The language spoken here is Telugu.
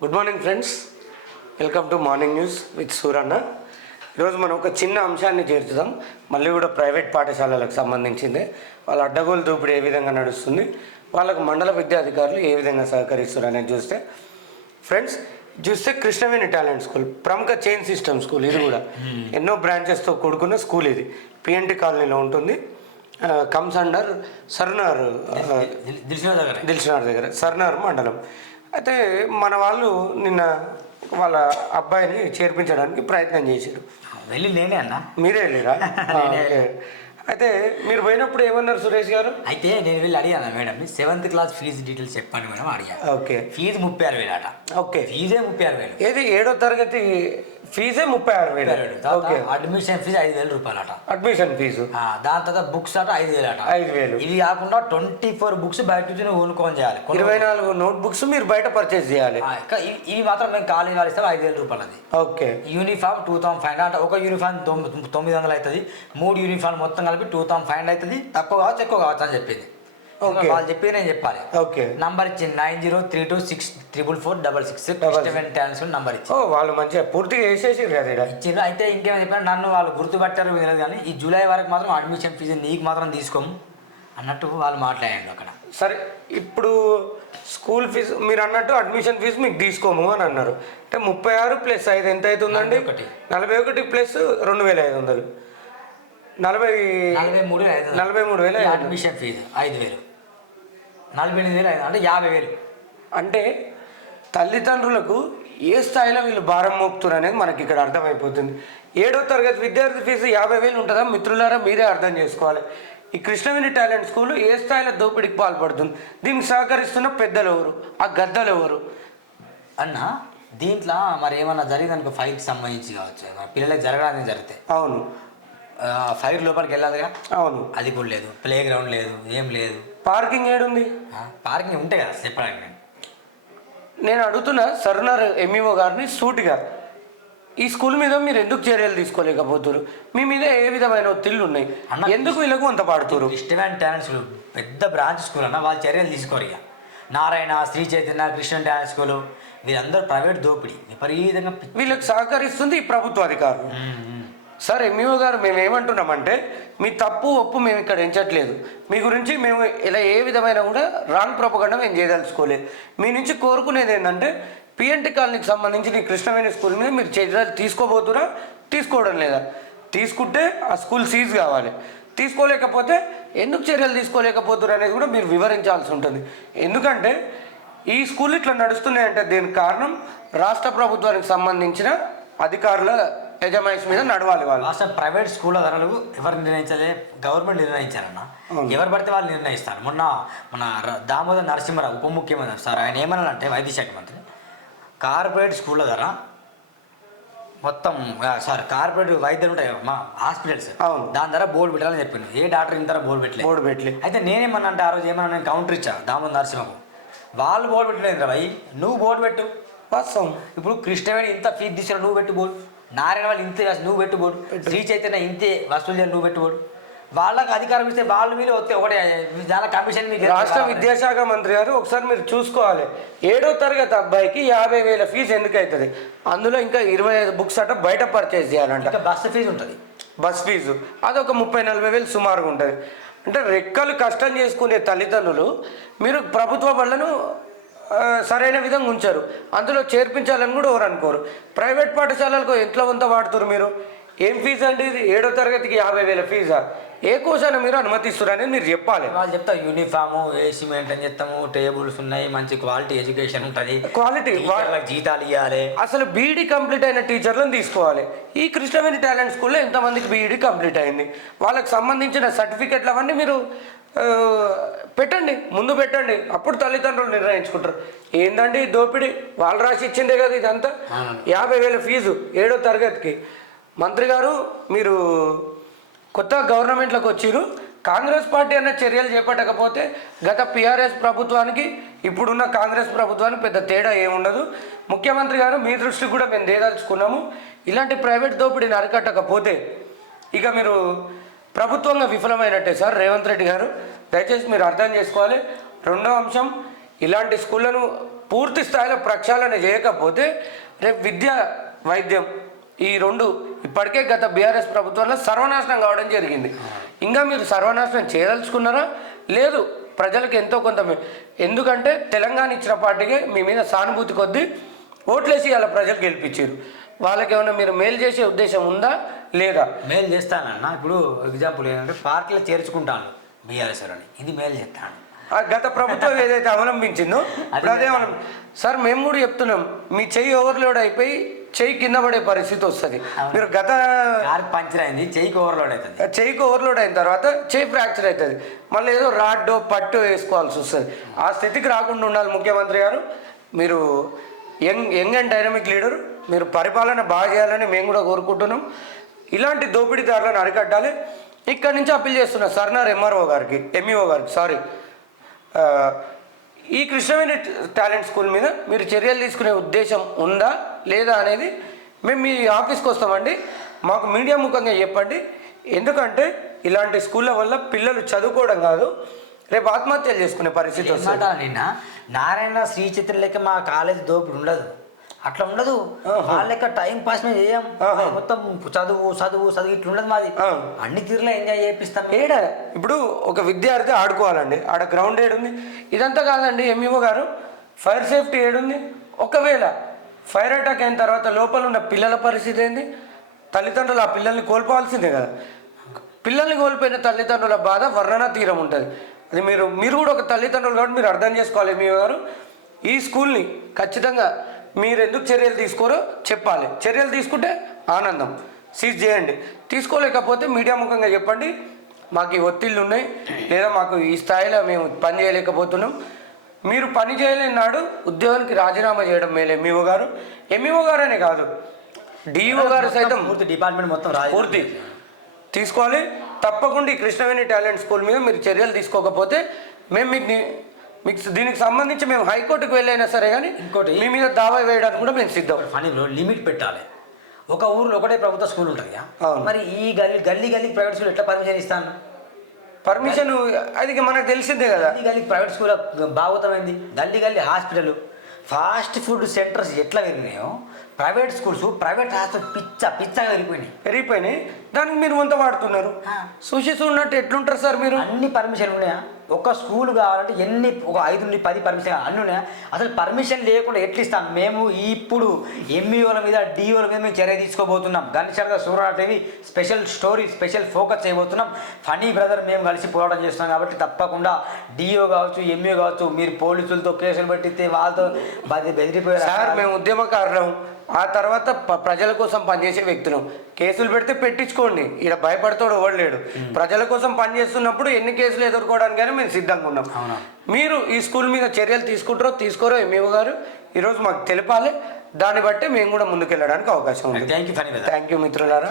Good morning friends, welcome to morning news with Suranna. ఈరోజు మనం ఒక చిన్న అంశాన్ని చేర్చుదాం. మళ్ళీ కూడా ప్రైవేట్ పాఠశాలలకు సంబంధించింది. వాళ్ళ అడ్డగోలు దోపిడీ ఏ విధంగా నడుస్తుంది, వాళ్ళకు మండల విద్యాధికారులు ఏ విధంగా సహకరిస్తారు అనేది చూస్తే కృష్ణవేణి టాలెంట్ స్కూల్ ప్రముఖ చైన్ సిస్టమ్ స్కూల్. ఇది కూడా ఎన్నో బ్రాంచెస్తో కూడుకున్న స్కూల్. ఇది పిఎన్టీ కాలనీలో ఉంటుంది. కమ్స్ అండర్ సర్నార్, దిల్షునార్ దగ్గర సర్నార్ మండలం. అయితే మన వాళ్ళు నిన్న వాళ్ళ అబ్బాయిని చేర్పించడానికి ప్రయత్నం చేశారు. నేనే అన్న, మీరే వెళ్ళిరా? అయితే మీరు పోయినప్పుడు ఏమన్నారు సురేష్ గారు? అయితే నేను వెళ్ళి అడిగాను madam, 7th class fees details చెప్పండి మేడం అడిగా. ఓకే, ఫీజు 36,000 అట. ఓకే, ఫీజే 36,000. ఏది 7వ తరగతి ఫీజే 36,000. ఓకే, అడ్మిషన్ ఫీజు 5,000 రూపాయలు అట. Admission fees. దాని తర్వాత బుక్స్ అట 5,000 అట. 5,000. ఇది కాకుండా 24 బుక్స్ బయట నుంచి కొనుక్కొని చేయాలి. 24 నోట్ బుక్స్ మీరు బయట పర్చేస్ చేయాలి. ఇవి మాత్రం మేము కాలేజీ వాళ్ళు ఇస్తాం 5,000 రూపాయలు. అది ఓకే. యూనిఫామ్ 2,500 అంటే ఒక యూనిఫామ్ 900 అవుతుంది. 3 యూనిఫామ్ మొత్తం కలిపి 2,500 అవుతుంది. తక్కువ కావచ్చు ఎక్కువ కావచ్చు అని చెప్పింది. వాళ్ళు చెప్పి నేను చెప్పాలి. ఓకే, నంబర్ ఇచ్చింది 9032644466 నంబర్ ఇచ్చి. వాళ్ళు మంచిగా పూర్తిగా వేసేసారు కదా ఇచ్చిండ్రు. అయితే ఇంకేమో చెప్పారు, నన్ను వాళ్ళు గుర్తుపట్టారు తెలియదు కానీ ఈ జూలై వరకు మాత్రం అడ్మిషన్ ఫీజు నీకు మాత్రం తీసుకోము అన్నట్టు వాళ్ళు మాట్లాడారు అక్కడ. సరే, ఇప్పుడు స్కూల్ ఫీజు మీరు అన్నట్టు అడ్మిషన్ ఫీజు మీకు తీసుకోము అని అన్నారు. అంటే 36 + 5 ఎంత అవుతుందండి? 41 + 2,500, 43,000 అడ్మిషన్ ఫీజు. 5,000, 48,000 అంటే 50,000. అంటే తల్లిదండ్రులకు ఏ స్థాయిలో వీళ్ళు భారం మోపుతున్నారు అనేది మనకి ఇక్కడ అర్థమైపోతుంది. 7వ తరగతి విద్యార్థి ఫీజు 50,000 ఉంటుందా? మిత్రులారా, మీరే అర్థం చేసుకోవాలి. ఈ కృష్ణవేణి టాలెంట్ స్కూల్ ఏ స్థాయిలో దోపిడీకి పాల్పడుతుంది, దీనికి సహకరిస్తున్న పెద్దలు ఎవరు, ఆ గద్దలు ఎవరు అన్న? దీంట్లో మరి ఏమన్నా జరిగిందనుకో, ఫైర్కి సంబంధించి కావచ్చు, పిల్లలకి జరగడానికి జరిగితే. అవును, ఫైర్ లోపలికి వెళ్ళాలిగా. అవును, అది కూడా లేదు. ప్లే గ్రౌండ్ లేదు, ఏం లేదు. పార్కింగ్ ఏడుంది? పార్కింగ్ ఉంటే కదా చెప్పడానికి. నేను అడుగుతున్నా సర్నార్ ఎంఈఓ గారిని సూటిగా, ఈ స్కూల్ మీద మీరు ఎందుకు చర్యలు తీసుకోలేకపోతున్నారు? మీ మీద ఏ విధమైన ఒత్తిళ్ళు ఉన్నాయి? ఎందుకు వీళ్ళకు అంత పాడుతున్నారు? కృష్ణవేణి టాలెంట్ స్కూల్ పెద్ద బ్రాంచ్ స్కూల్ అన్న, వాళ్ళు చర్యలు తీసుకోరు. ఇక నారాయణ, శ్రీ చైతన్య, కృష్ణవేణి టాలెంట్ స్కూల్ వీళ్ళందరూ ప్రైవేట్ దోపిడీ విపరీతంగా. వీళ్ళకి సహకరిస్తుంది ఈ ప్రభుత్వ అధికారులు. సార్ ఎంఈఓ గారు, మేము ఏమంటున్నామంటే మీ తప్పు ఒప్పు మేము ఇక్కడ ఎంచట్లేదు. మీ గురించి మేము ఇలా ఏ విధమైన కూడా రాంగ్ ప్రొపగండా మేము చేయదలుచుకోలేదు. మీ నుంచి కోరుకునేది ఏంటంటే పిఎన్టీ కాలనీకి సంబంధించి ఈ కృష్ణవేణి స్కూల్ మీద మీరు చర్యలు తీసుకోబోతురా, తీసుకోవడం లేదా? తీసుకుంటే ఆ స్కూల్ సీజ్ కావాలి. తీసుకోలేకపోతే ఎందుకు చర్యలు తీసుకోలేకపోతున్నారు అనేది కూడా మీరు వివరించాల్సి ఉంటుంది. ఎందుకంటే ఈ స్కూల్ ఇట్లా నడుస్తున్నాయంటే దీనికి కారణం రాష్ట్ర ప్రభుత్వానికి సంబంధించిన అధికారుల యజమాయిషి మీద నడవాలి. వాళ్ళు రాష్ట్ర ప్రైవేట్ స్కూళ్ళ ధరలు ఎవరు నిర్ణయించలే, గవర్నమెంట్ నిర్ణయించారన్న. ఎవరు పడితే వాళ్ళు నిర్ణయిస్తారు. మన దామోదర్ నరసింహరావు ఉప ముఖ్యమంత్రి సార్, ఆయన ఏమన్నారంటే వైద్య శాఖ మంత్రి, కార్పొరేట్ స్కూళ్ళ ధర మొత్తం కార్పొరేట్ వైద్యులు ఉంటాయి మా హాస్పిటల్స్, దాని ధర బోర్డు పెట్టాలని చెప్పింది. ఏ డాక్టర్ ఇంత బోర్డు పెట్టలేదు. అయితే నేనేమన్నా అంటే ఆ రోజు ఏమన్నా నేను కౌంటర్ ఇచ్చా దామోదర్ నరసింహకు. వాళ్ళు బోర్డు పెట్టలేదు రా భయ్, నువ్వు బోర్డు పెట్టు. వాస్తవం. ఇప్పుడు కృష్ణవేణి ఇంత ఫీజు తీసుకురా, నువ్వు పెట్టు బోర్డు. నారాయణ వాళ్ళు ఇంతే నువ్వు పెట్టు బోర్డు. శ్రీ చైతన్య ఇంతే వసూలు చేయాలి, నువ్వు పెట్టు బోర్డు. వాళ్ళకి అధికారం ఇస్తే వాళ్ళు మీరు వస్తే ఒకటే చాలా కమిషన్. రాష్ట్ర విద్యాశాఖ మంత్రి గారు ఒకసారి మీరు చూసుకోవాలి, 7వ తరగతి అబ్బాయికి 50,000 ఫీజు ఎందుకు అవుతుంది? అందులో ఇంకా 25 బుక్స్ అట బయట పర్చేజ్ చేయాలంట. బస్సు ఫీజు ఉంటుంది, బస్ ఫీజు అదొక 30,000-40,000 సుమారుగా ఉంటుంది. అంటే రెక్కలు కష్టం చేసుకునే తల్లిదండ్రులు మీరు ప్రభుత్వ బళ్ళను సరైన విధంగా ఉంచారు, అందులో చేర్పించాలని కూడా ఎవరు అనుకోరు. ప్రైవేట్ పాఠశాలలకు ఎంట్లో కొంత వాడుతారు మీరు. ఏం ఫీజు అండి ఇది? 7వ తరగతికి 50,000 ఫీజా? ఏ కోసాన మీరు అనుమతిస్తున్నారని మీరు చెప్పాలి. వాళ్ళు చెప్తారు యూనిఫాము, ఏసీ మెయింటైన్ చేస్తాము, టేబుల్స్ ఉన్నాయి, మంచి క్వాలిటీ ఎడ్యుకేషన్ ఉంటుంది, క్వాలిటీ జీతాలు ఇవ్వాలి. అసలు బీఈడీ కంప్లీట్ అయిన టీచర్లను తీసుకోవాలి. ఈ కృష్ణవేణి టాలెంట్ స్కూల్లో ఎంతమందికి బీఈడీ కంప్లీట్ అయింది? వాళ్ళకి సంబంధించిన సర్టిఫికెట్లు అవన్నీ మీరు పెట్టండి, ముందు పెట్టండి, అప్పుడు తల్లిదండ్రులు నిర్ణయించుకుంటారు. ఏందండి దోపిడీ? వాళ్ళు రాసి ఇచ్చిందే కదా ఇదంతా. 50,000 ఫీజు 7వ తరగతికి. మంత్రి గారు, మీరు కొత్త గవర్నమెంట్లోకి వచ్చిరు, కాంగ్రెస్ పార్టీ అన్న చర్యలు చేపట్టకపోతే గత పిఆర్ఎస్ ప్రభుత్వానికి ఇప్పుడున్న కాంగ్రెస్ ప్రభుత్వానికి పెద్ద తేడా ఏముండదు. ముఖ్యమంత్రి గారు, మీ దృష్టికి కూడా మేము దేదలుచుకున్నాము. ఇలాంటి ప్రైవేట్ దోపిడీని అరికట్టకపోతే ఇక మీరు ప్రభుత్వంగా విఫలమైనట్టే సార్. రేవంత్ రెడ్డి గారు, దయచేసి మీరు అర్థం చేసుకోవాలి. రెండో అంశం, ఇలాంటి స్కూళ్ళను పూర్తి స్థాయిలో ప్రక్షాళన చేయకపోతే రేపు విద్య వైద్యం ఈ రెండు ఇప్పటికే గత బీఆర్ఎస్ ప్రభుత్వంలో సర్వనాశనం కావడం జరిగింది. ఇంకా మీరు సర్వనాశనం చేయదలుచుకున్నారా? లేదు, ప్రజలకు ఎంతో కొంత ఎందుకంటే తెలంగాణ ఇచ్చిన పార్టీకే మీ మీద సానుభూతి కొద్దీ ఓట్లేసి అలా ప్రజలు గెలిపించారు. వాళ్ళకి ఏమైనా మీరు మేలు చేసే ఉద్దేశం ఉందా లేదా? మేలు చేస్తానన్న. ఇప్పుడు ఎగ్జాంపుల్ ఏంటంటే పార్టీలో చేర్చుకుంటాను బీఆర్ఎస్ అని, ఇది మేలు చేస్తాను. గత ప్రభుత్వం ఏదైతే అవలంబించిందో ఇప్పుడు అదే సార్ మేము కూడా చెప్తున్నాం, మీ చెయ్యి ఓవర్లోడ్ అయిపోయి చెయ్యి కింద పడే పరిస్థితి వస్తుంది. మీరు గత పంచర్ అయింది, చెయ్యికి ఓవర్లోడ్ అవుతుంది. చెయ్యికి ఓవర్లోడ్ అయిన తర్వాత చెయ్యి ఫ్రాక్చర్ అవుతుంది, మళ్ళీ ఏదో రాడ్డో పట్టు వేసుకోవాల్సి వస్తుంది. ఆ స్థితికి రాకుండా ఉండాలి ముఖ్యమంత్రి గారు. మీరు యంగ్ అండ్ డైనమిక్ లీడర్, మీరు పరిపాలన బాగా చేయాలని మేము కూడా కోరుకుంటున్నాం. ఇలాంటి దోపిడీదారులను అరికట్టాలి. ఇక్కడి నుంచి అప్పీల్ చేస్తున్నా సర్నార్ ఎంఈఓ గారికి సారీ, ఈ కృష్ణవేణి టాలెంట్ స్కూల్ మీద మీరు చర్యలు తీసుకునే ఉద్దేశం ఉందా లేదా అనేది మేము మీ ఆఫీస్కి వస్తామండి. మాకు మీడియా ముఖంగా చెప్పండి. ఎందుకంటే ఇలాంటి స్కూళ్ళ వల్ల పిల్లలు చదువుకోవడం కాదు, రేపు ఆత్మహత్యలు చేసుకునే పరిస్థితి వస్తుంది. నిన్న నారాయణ శ్రీ చిత్ర లెక్క మా కాలేజ్ దోపిడి ఉండదు, అట్లా ఉండదు. వాళ్ళ లెక్క టైం పాస్ మేము చేయం, మొత్తం చదువు చదువు చదువు ఇట్లా ఉండదు మాది. అన్ని తీరులో ఎంజాయ్ చేపిస్తాం. ఏడ ఇప్పుడు ఒక విద్యార్థి ఆడుకోవాలండి, ఆడ గ్రౌండ్ ఏడుంది? ఇదంతా కాదండి ఎంఈఓ గారు, ఫైర్ సేఫ్టీ ఏడుంది? ఒకవేళ ఫైర్ అటాక్ అయిన తర్వాత లోపల ఉన్న పిల్లల పరిస్థితి ఏంది? తల్లిదండ్రులు ఆ పిల్లల్ని కోల్పోవాల్సిందే కదా. పిల్లల్ని కోల్పోయిన తల్లిదండ్రుల బాధ వర్ణనాతీరం ఉంటుంది. అది మీరు కూడా ఒక తల్లిదండ్రులు కాబట్టి మీరు అర్థం చేసుకోవాలి. ఎంఈఓ గారు ఈ స్కూల్ని ఖచ్చితంగా మీరు ఎందుకు చర్యలు తీసుకోరో చెప్పాలి. చర్యలు తీసుకుంటే ఆనందం, సీజ్ చేయండి. తీసుకోలేకపోతే మీడియా ముఖంగా చెప్పండి, మాకు ఈ ఒత్తిళ్ళు ఉన్నాయి లేదా మాకు ఈ స్థాయిలో మేము పని చేయలేకపోతున్నాం. మీరు పని చేయలేని నాడు ఉద్యోగానికి రాజీనామా చేయడం మేలే. ఎంఈఓ గారనే కాదు, డిఈఓ గారు సైతం పూర్తి డిపార్ట్మెంట్ మొత్తం పూర్తి తీసుకోవాలి. తప్పకుండా ఈ కృష్ణవేణి టాలెంట్ స్కూల్ మీద మీరు చర్యలు తీసుకోకపోతే మేము మీకు దీనికి సంబంధించి మేము హైకోర్టుకు వెళ్ళైనా సరే కానీ ఇంకోటి మీ మీద దావా వేయడానికి కూడా మేము సిద్ధం. ఫనీలో లిమిట్ పెట్టాలి. ఒక ఊర్లో ఒకటే ప్రభుత్వ స్కూల్ ఉంటుంది, మరి ఈ గల్లీ ప్రైవేట్ స్కూల్ ఎట్లా పర్మిషన్ ఇస్తాను? పర్మిషన్ అది మనకు తెలిసిందే కదా. గల్లీ ప్రైవేట్ స్కూల్ బాగుతమైంది, గల్లీ హాస్పిటల్, ఫాస్ట్ ఫుడ్ సెంటర్స్ ఎట్లా పెరిగినాయో ప్రైవేట్ స్కూల్స్, ప్రైవేట్ హాస్పిటల్ పిచ్చగా పెరిగిపోయినాయి. దానికి మీరు వంత వాడుతున్నారు. చూసి ఉన్నట్టు ఎట్లుంటారు సార్ మీరు? అన్ని పర్మిషన్ ఉన్నాయా? ఒక స్కూల్ కావాలంటే ఒక 5 నుండి 10 పర్మిషన్ అన్నీ ఉన్నాయా? అసలు పర్మిషన్ లేకుండా ఎట్లా ఇస్తాను? మేము ఇప్పుడు ఎంఈఓల మీద డిఓల మీద మేము చర్య తీసుకోబోతున్నాం. గన్షర్గా సూర్యనారాయణ టీవీ స్పెషల్ ఫోకస్ చేయబోతున్నాం. ఫనీ బ్రదర్ మేము కలిసి పోరాటం చేస్తున్నాం కాబట్టి తప్పకుండా డిఓ కావచ్చు ఎంఈఓ కావచ్చు, మీరు పోలీసులతో కేసులు పెట్టితే వాళ్ళతో బెదిరిపోయారు సార్. మేము ఉద్యమకారులం, ఆ తర్వాత ప్రజల కోసం పనిచేసే వ్యక్తులు. కేసులు పెడితే పెట్టించుకోండి, ఇక్కడ భయపడతాడు ఇవ్వలేడు. ప్రజల కోసం పనిచేస్తున్నప్పుడు ఎన్ని కేసులు ఎదుర్కోవడానికి కానీ మేము సిద్ధంగా ఉన్నాం. మీరు ఈ స్కూల్ మీద చర్యలు తీసుకోరో ఎంఈఓ గారు ఈరోజు మాకు తెలపాలి. దాన్ని బట్టి మేము కూడా ముందుకెళ్ళడానికి అవకాశం ఉంది. థ్యాంక్ యూ మిత్రులారా.